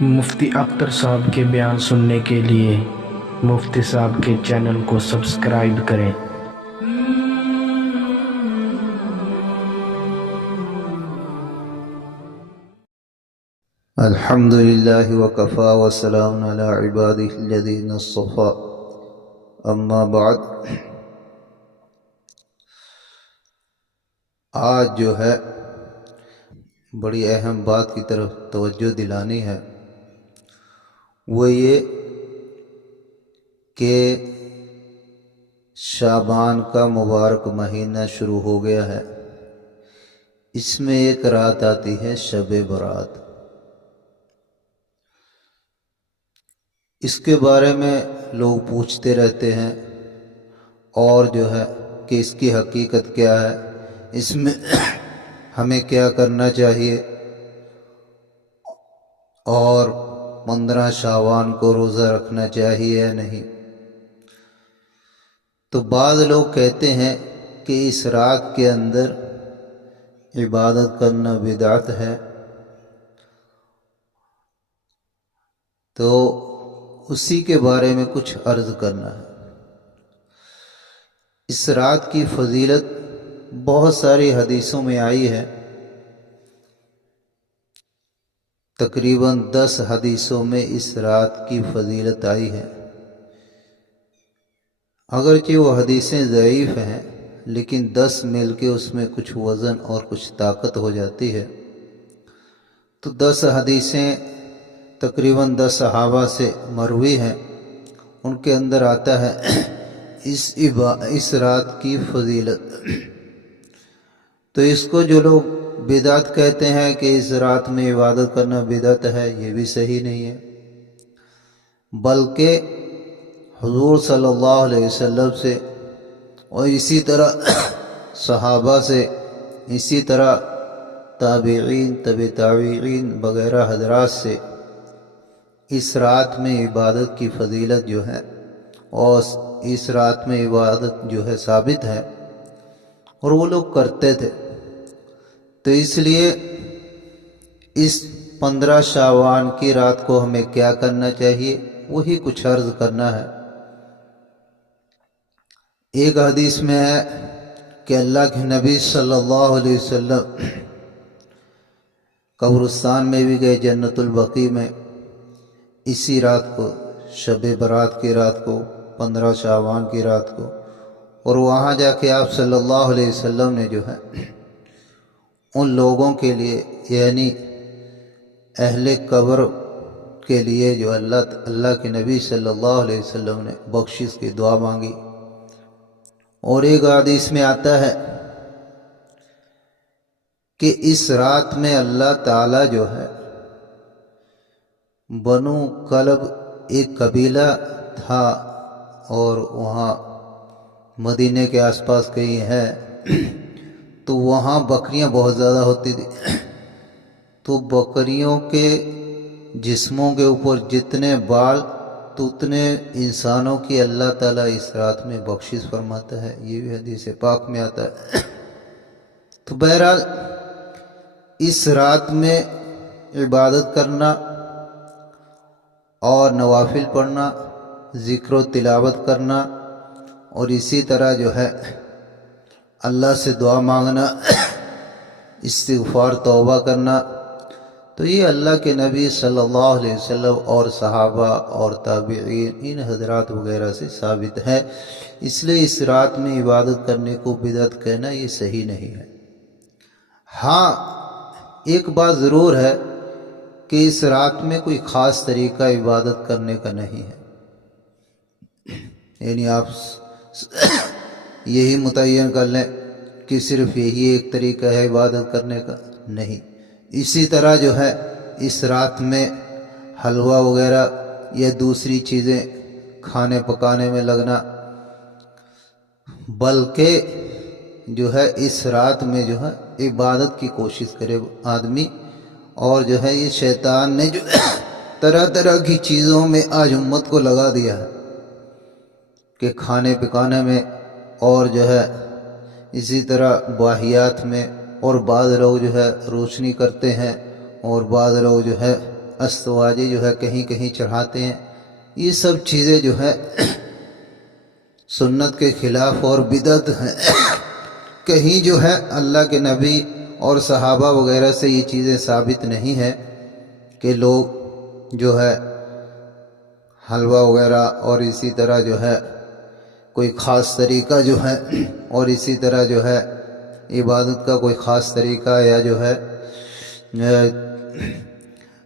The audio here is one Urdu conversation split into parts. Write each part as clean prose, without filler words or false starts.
مفتی اختر صاحب کے بیان سننے کے لیے مفتی صاحب کے چینل کو سبسکرائب کریں۔ الحمد للہ وکفا وسلام علی عبادہ الذین اصطفی، اما بعد۔ آج جو ہے بڑی اہم بات کی طرف توجہ دلانی ہے، وہ یہ کہ شعبان کا مبارک مہینہ شروع ہو گیا ہے۔ اس میں ایک رات آتی ہے شب برات۔ اس کے بارے میں لوگ پوچھتے رہتے ہیں، اور جو ہے کہ اس کی حقیقت کیا ہے، اس میں ہمیں کیا کرنا چاہیے، اور 15 شعبان کو روزہ رکھنا چاہیے یا نہیں۔ تو بعض لوگ کہتے ہیں کہ اس رات کے اندر عبادت کرنا بدعت ہے، تو اسی کے بارے میں کچھ عرض کرنا ہے۔ اس رات کی فضیلت بہت ساری حدیثوں میں آئی ہے، تقریباً 10 حدیثوں میں اس رات کی فضیلت آئی ہے۔ اگرچہ وہ حدیثیں ضعیف ہیں، لیکن 10 مل کے اس میں کچھ وزن اور کچھ طاقت ہو جاتی ہے۔ تو 10 حدیثیں تقریباً 10 صحابہ سے مروی ہیں، ان کے اندر آتا ہے اس رات کی فضیلت۔ تو اس کو جو لوگ بدعت کہتے ہیں کہ اس رات میں عبادت کرنا بدعت ہے، یہ بھی صحیح نہیں ہے، بلکہ حضور صلی اللہ علیہ وسلم سے اور اسی طرح صحابہ سے، اسی طرح تابعین، طبع تابعین وغیرہ حضرات سے اس رات میں عبادت کی فضیلت جو ہے، اور اس رات میں عبادت جو ہے ثابت ہے، اور وہ لوگ کرتے تھے۔ تو اس لیے اس 15 شعبان کی رات کو ہمیں کیا کرنا چاہیے، وہی کچھ عرض کرنا ہے۔ ایک حدیث میں ہے کہ اللہ کے نبی صلی اللہ علیہ وسلم قبرستان میں بھی گئے، جنت البقیع میں، اسی رات کو، شب برات کی رات کو، 15 شعبان کی رات کو، اور وہاں جا کے آپ صلی اللہ علیہ وسلم نے جو ہے ان لوگوں کے لیے، یعنی اہل قبر کے لیے، جو اللہ کے نبی صلی اللہ علیہ وسلم نے بخشش کی دعا مانگی۔ اور ایک حدیث میں آتا ہے کہ اس رات میں اللہ تعالی جو ہے، بنو کلب ایک قبیلہ تھا، اور وہاں مدینے کے آس پاس کہیں ہے، تو وہاں بکریاں بہت زیادہ ہوتی تھی۔ تو بکریوں کے جسموں کے اوپر جتنے بال، تو اتنے انسانوں کی اللہ تعالیٰ اس رات میں بخشش فرماتا ہے، یہ بھی حدیث پاک میں آتا ہے۔ تو بہرحال اس رات میں عبادت کرنا اور نوافل پڑھنا، ذکر و تلاوت کرنا، اور اسی طرح جو ہے اللہ سے دعا مانگنا، استغفار، توبہ کرنا، تو یہ اللہ کے نبی صلی اللہ علیہ وسلم اور صحابہ اور تابعین، ان حضرات وغیرہ سے ثابت ہے۔ اس لیے اس رات میں عبادت کرنے کو بدعت کہنا یہ صحیح نہیں ہے۔ ہاں، ایک بات ضرور ہے کہ اس رات میں کوئی خاص طریقہ عبادت کرنے کا نہیں ہے، یعنی آپ یہی متعین کر لیں کہ صرف یہی ایک طریقہ ہے عبادت کرنے کا، نہیں۔ اسی طرح جو ہے اس رات میں حلوہ وغیرہ یا دوسری چیزیں کھانے پکانے میں لگنا، بلکہ جو ہے اس رات میں جو ہے عبادت کی کوشش کرے آدمی۔ اور جو ہے یہ شیطان نے جو طرح طرح کی چیزوں میں آج امت کو لگا دیا ہے کہ کھانے پکانے میں، اور جو ہے اسی طرح باہیات میں، اور بعض لوگ جو ہے روشنی کرتے ہیں، اور بعض لوگ جو ہے استواجے جو ہے کہیں کہیں چڑھاتے ہیں، یہ سب چیزیں جو ہے سنت کے خلاف اور بدعت ہیں۔ کہیں جو ہے اللہ کے نبی اور صحابہ وغیرہ سے یہ چیزیں ثابت نہیں ہے کہ لوگ جو ہے حلوہ وغیرہ اور اسی طرح جو ہے کوئی خاص طریقہ جو ہے اور اسی طرح جو ہے عبادت کا کوئی خاص طریقہ یا جو ہے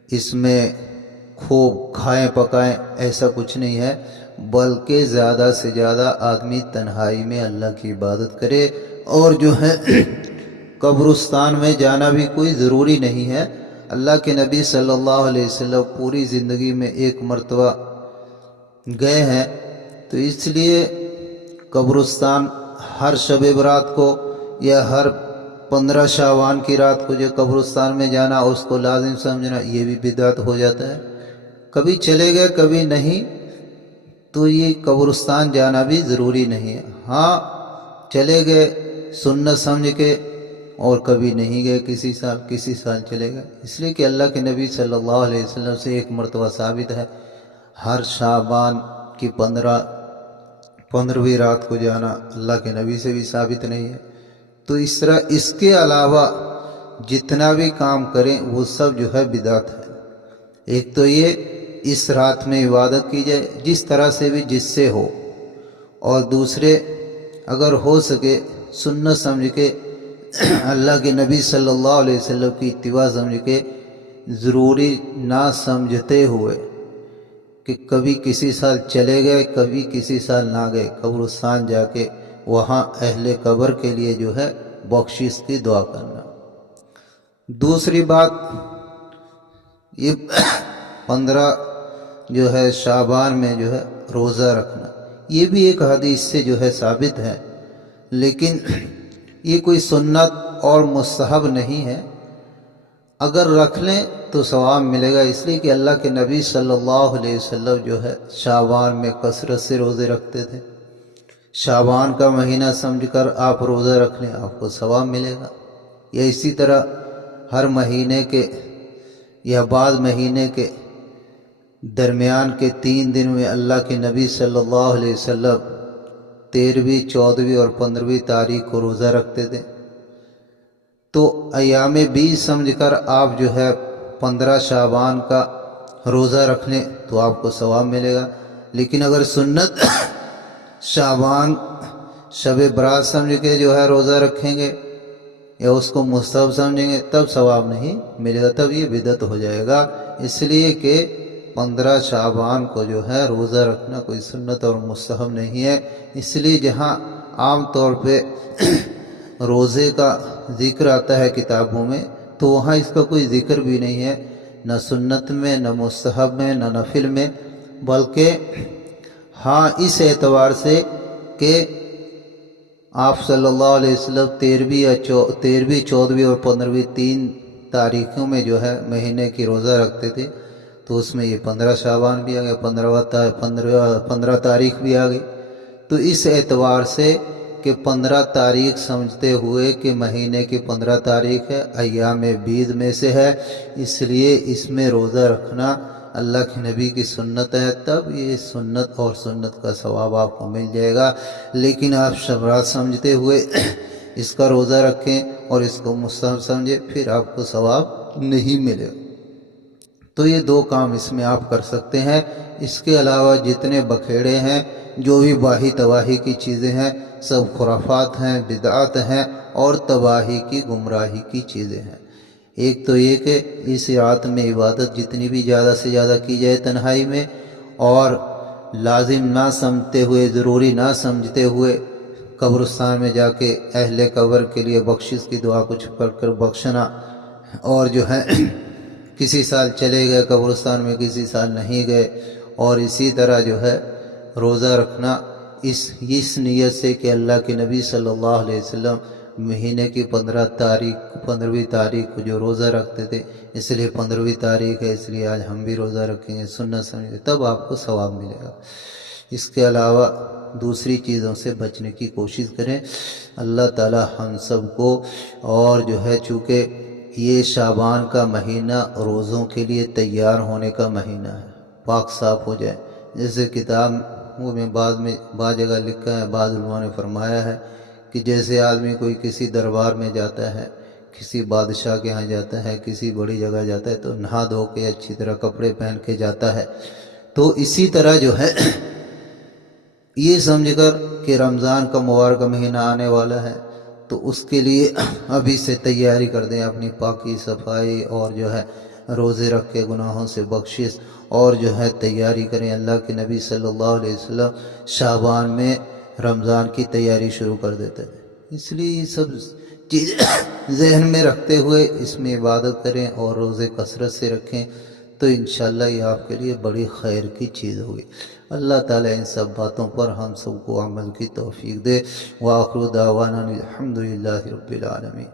اس میں خوب کھائیں پکائیں، ایسا کچھ نہیں ہے، بلکہ زیادہ سے زیادہ آدمی تنہائی میں اللہ کی عبادت کرے، اور جو ہے قبرستان میں جانا بھی کوئی ضروری نہیں ہے۔ اللہ کے نبی صلی اللہ علیہ وسلم پوری زندگی میں ایک مرتبہ گئے ہیں، تو اس لیے قبرستان ہر شب برات کو یا ہر 15 شعبان کی رات کو جو قبرستان میں جانا اس کو لازم سمجھنا، یہ بھی بدعت ہو جاتا ہے۔ کبھی چلے گئے کبھی نہیں، تو یہ قبرستان جانا بھی ضروری نہیں ہے۔ ہاں چلے گئے سنت سمجھ کے، اور کبھی نہیں گئے، کسی سال چلے گئے، اس لیے کہ اللہ کے نبی صلی اللہ علیہ وسلم سے ایک مرتبہ ثابت ہے ہر شعبان کی 15ویں رات کو جانا، اللہ کے نبی سے بھی ثابت نہیں ہے۔ تو اس طرح اس کے علاوہ جتنا بھی کام کریں وہ سب جو ہے بدعت ہے۔ ایک تو یہ اس رات میں عبادت کی جائے جس طرح سے بھی جس سے ہو، اور دوسرے اگر ہو سکے سنت سمجھ کے اللہ کے نبی صلی اللہ علیہ وسلم کی اتباع سمجھ کے، ضروری نہ سمجھتے ہوئے کہ کبھی کسی سال چلے گئے کبھی کسی سال نہ گئے، قبرستان جا کے وہاں اہل قبر کے لیے جو ہے بخشش کی دعا کرنا۔ دوسری بات، یہ 15 جو ہے شعبان میں جو ہے روزہ رکھنا، یہ بھی ایک حدیث سے جو ہے ثابت ہے، لیکن یہ کوئی سنت اور مستحب نہیں ہے۔ اگر رکھ لیں تو ثواب ملے گا، اس لیے کہ اللہ کے نبی صلی اللہ علیہ وسلم جو ہے شعبان میں کثرت سے روزے رکھتے تھے۔ شعبان کا مہینہ سمجھ کر آپ روزہ رکھ لیں، آپ کو ثواب ملے گا۔ یا اسی طرح ہر مہینے کے یا بعض مہینے کے درمیان کے 3 دن میں اللہ کے نبی صلی اللہ علیہ وسلم 13ویں 14ویں اور 15ویں تاریخ کو روزہ رکھتے تھے، تو ایام 20 سمجھ کر آپ جو ہے 15 شعبان کا روزہ رکھ لیں تو آپ کو ثواب ملے گا۔ لیکن اگر سنت شعبان شب برات سمجھ کے جو ہے روزہ رکھیں گے یا اس کو مستحب سمجھیں گے تب ثواب نہیں ملے گا، تب یہ بدعت ہو جائے گا۔ اس لیے کہ 15 شعبان کو جو ہے روزہ رکھنا کوئی سنت اور مستحب نہیں ہے۔ اس لیے جہاں عام طور پہ روزے کا ذکر آتا ہے کتابوں میں، تو وہاں اس کا کوئی ذکر بھی نہیں ہے، نہ سنت میں نہ مستحب میں نہ نفل میں، بلکہ ہاں اس اعتبار سے کہ آپ صلی اللہ علیہ وسلم 13ویں 14ویں اور 15ویں 3 تاریخوں میں جو ہے مہینے کی روزہ رکھتے تھے، تو اس میں یہ 15 شعبان بھی آ گیا، 15 تاریخ بھی آ گئی۔ تو اس اعتبار سے کہ 15 تاریخ سمجھتے ہوئے کہ مہینے کی 15 تاریخ ہے، ایام بیض میں سے ہے، اس لیے اس میں روزہ رکھنا اللہ کے نبی کی سنت ہے، تب یہ سنت اور سنت کا ثواب آپ کو مل جائے گا۔ لیکن آپ شب رات سمجھتے ہوئے اس کا روزہ رکھیں اور اس کو مستحب سمجھیں، پھر آپ کو ثواب نہیں ملے گا۔ تو یہ 2 کام اس میں آپ کر سکتے ہیں۔ اس کے علاوہ جتنے بکھیڑے ہیں، جو بھی باہی تباہی کی چیزیں ہیں، سب خرافات ہیں، بدعات ہیں اور تباہی کی گمراہی کی چیزیں ہیں۔ ایک تو یہ کہ اس رات میں عبادت جتنی بھی زیادہ سے زیادہ کی جائے تنہائی میں، اور لازم نہ سمجھتے ہوئے، ضروری نہ سمجھتے ہوئے قبرستان میں جا کے اہل قبر کے لیے بخشش کی دعا کچھ پڑھ کر بخشنا، اور جو ہے کسی سال چلے گئے قبرستان میں کسی سال نہیں گئے، اور اسی طرح جو ہے روزہ رکھنا اس نیت سے کہ اللہ کے نبی صلی اللہ علیہ وسلم مہینے کی 15ویں تاریخ کو جو روزہ رکھتے تھے، اس لیے 15ویں تاریخ ہے اس لیے آج ہم بھی روزہ رکھیں گے، سنت سمجھ کے، تب آپ کو ثواب ملے گا۔ اس کے علاوہ دوسری چیزوں سے بچنے کی کوشش کریں۔ اللہ تعالی ہم سب کو، اور جو ہے چونکہ یہ شعبان کا مہینہ روزوں کے لیے تیار ہونے کا مہینہ ہے، پاک صاف ہو جائے۔ جیسے کتاب میں بعض جگہ لکھا ہے، بعض علماء نے فرمایا ہے کہ جیسے آدمی کوئی کسی دربار میں جاتا ہے، کسی بادشاہ کے ہاں جاتا ہے، کسی بڑی جگہ جاتا ہے تو نہا دھو کے اچھی طرح کپڑے پہن کے جاتا ہے، تو اسی طرح جو ہے یہ سمجھ کر کہ رمضان کا مبارک مہینہ آنے والا ہے تو اس کے لیے ابھی سے تیاری کر دیں، اپنی پاکی صفائی اور جو ہے روزے رکھ کے گناہوں سے بخشش اور جو ہے تیاری کریں۔ اللہ کے نبی صلی اللہ علیہ وسلم شعبان میں رمضان کی تیاری شروع کر دیتے تھے، اس لیے یہ سب چیز ذہن میں رکھتے ہوئے اس میں عبادت کریں اور روزے کثرت سے رکھیں تو انشاءاللہ یہ آپ کے لیے بڑی خیر کی چیز ہوگی۔ اللہ تعالیٰ ان سب باتوں پر ہم سب کو عمل کی توفیق دے۔ وآخر دعوانا الحمدللہ رب العالمین۔